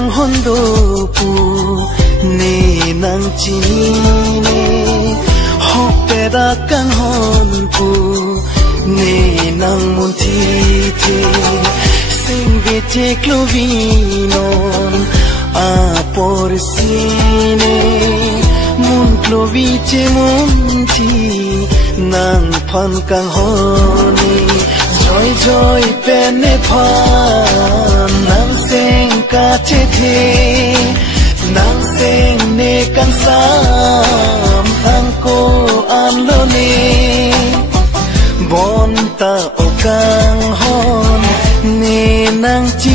kang hondo pu ne nang chine hopera kang hon pu ne nang mun thi thi sing ve che clovinon a por sine mun clovi che mun thi nang phan kang honi joy joy pene phan nang sing ka che the nang sing ne kang sam ang ko an lo ne bon ta o kang hon ne nang chi